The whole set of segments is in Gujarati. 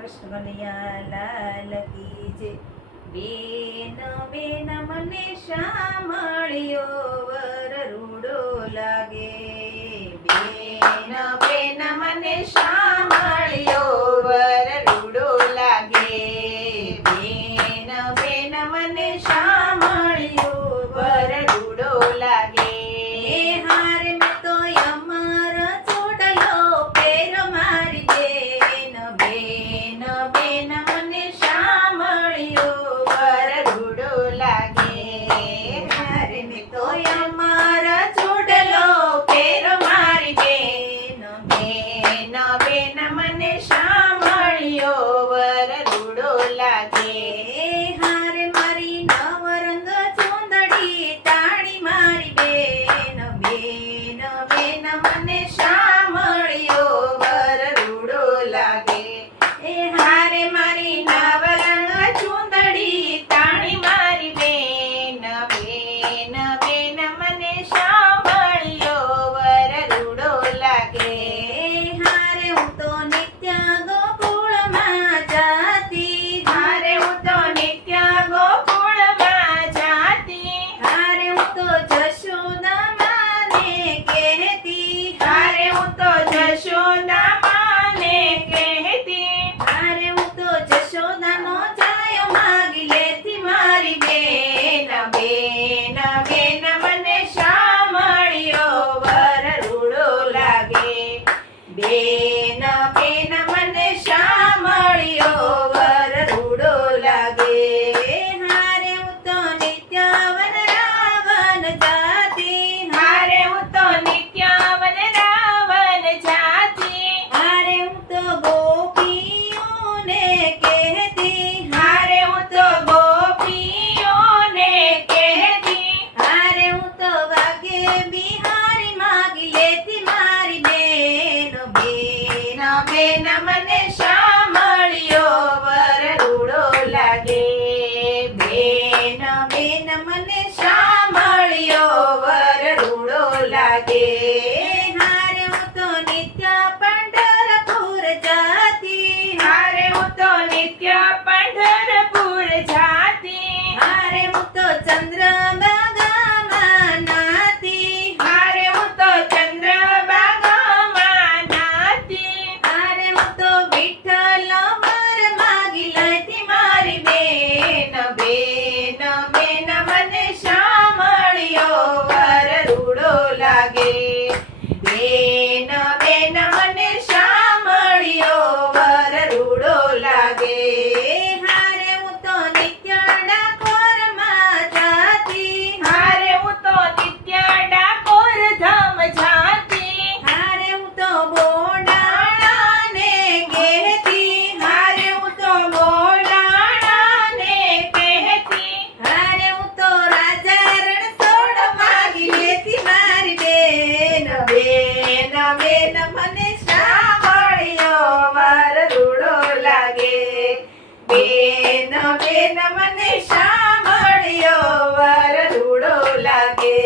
કૃષ્ણ કનૈયા લાલ કી જય. બેન બેન મને શામળિયો વર રૂડો લાગે. બેન બેન મને શામળિયો વર રૂડો લાગે. બેન બેન મને શામળિયો વર રૂડો લાગે. હાર મેં તો અમર ચોટલો પેર મારી બેન. બેન બેન મને શામળિયો વર રૂડો લાગે. હાર મેં તો અમર ચોટલો પેર મારી બેન. બેન બેન મને શામળિયો વર રૂડો લાગે. હાર મારી નવરંગ ચૂંદડી તાણી મારી બેન. બેન બેન મને શામળિયો વર રૂડો લાગે. હારે મારી નવરંગ ચૂંદડી તાણી મારી બેન. બેન બેન મને શામળિયો વર રૂડો લાગે. હારે હું તો નિત્ય ગોકુળમાં જાતી. હારે હું તો નિત્ય ગોકુળમાં જાતી. હારે હું તો જશોદા માને કહેતી. હારે હું તો જશોદા માને કહેતી. હારે હું તો જશોદાનો ચાયો માગી લેતી મારી બેન. બેન બેન મને શામળિયો વર રૂડો લાગે. બેન બેન મને શામળિયો વર રૂડો લાગે. હારે હું તો નિત્ય વનરાવન જાતી. હારે હું તો નિત્ય વનરાવન જાતી. હારે હું તો ગોપીઓને કહેતી. હારે હું તો ગોપીઓને કહેતી. હારે હું તો વાગે બિહારી માગી લેતી મારી બેન. બેન બેન મને શામળિયો વર રૂડો લાગે. બેન બેન મને શામળિયો વર રૂડો લાગે. હારે હું તો નિત્ય પંઢરપુર જાતી. હારે હું તો નિત્ય પંઢરપુર જાતી. હારે હું તો ચંદ્રભાગામાં નાતી. હારે હું તો ચંદ્રભાગામાં નાતી. હારે હું તો વિઠ્ઠલ વર માગી લેતી મારી બેન. બેન બેન મને શામળિયો વર રૂડો લાગે. બેન બેન મને શામળિયો વર રૂડો લાગે. હારે હું તો નિત્ય ડાકોરમાં જાતી. હારે હું તો નિત્ય ડાકોર ધામ જાતી. હારે હું તો બોડાણાને કહેતી. હારે હું તો બોડાણાને કહેતી. હારે હું તો રાજા રણછોડ માગી લેતી મારી બેન. બેન બેન મને શામળિયો વર રૂડો લાગે. બેન બેન મને શામળિયો વર રૂડો લાગે.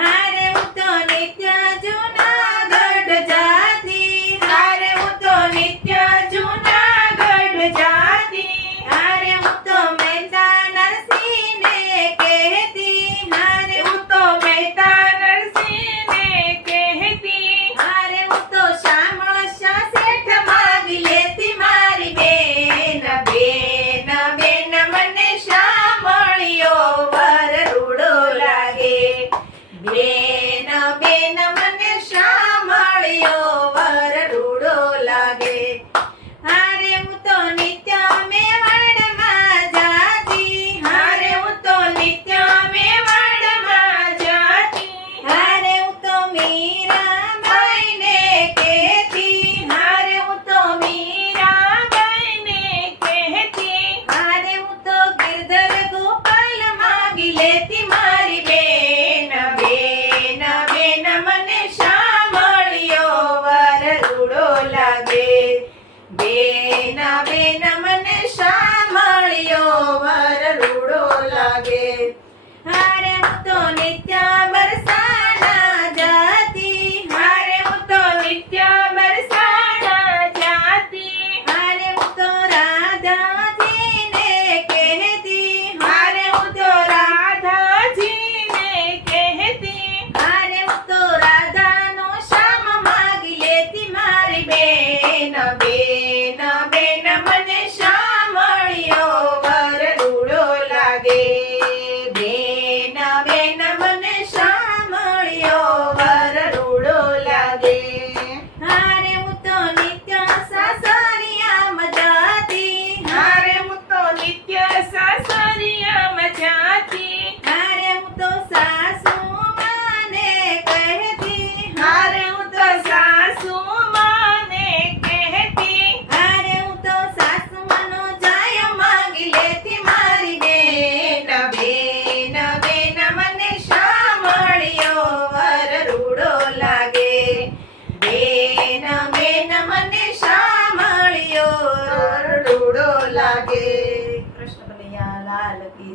હારે હું તો નિત્ય જૂનાગઢ જાતી. હારે હું તો નિત્ય જૂનાગઢ જાતી. હારે હું તો મહેતા નરસિંહને કહેતી. હારે હું તો મહેતા નરસિંહને કહેતી. હારે હું તો શામળ શાહ શેઠ માગી લેતી મારી બેન. બેન બેન મને શામળિયો વર રૂડો લાગે. બેન બેન મને શામળિયો વર રૂડો લાગે. હારે હું તો નિત્ય મેવાડમાં જાતી. હારે હું તો નિત્ય મેવાડમાં જાતી. હારે હું તો મીરાબાઈને કહેતી. હારે હું તો મીરાબાઈને કહેતી. હારે હું તો ગિરધર ગોપાલ માગી લેતી મારી બેન. બેન બેન મને શામળિયો વર રૂડો લાગે. બેન બેન મને શામળિયો વર રૂડો લાગે. હારે હું તો નિત્ય બરસાણા જાતી. હારે હું તો નિત્ય બરસાણા જાતી. હારે હું તો લાગે. કૃષ્ણ કનૈયા લાલ કી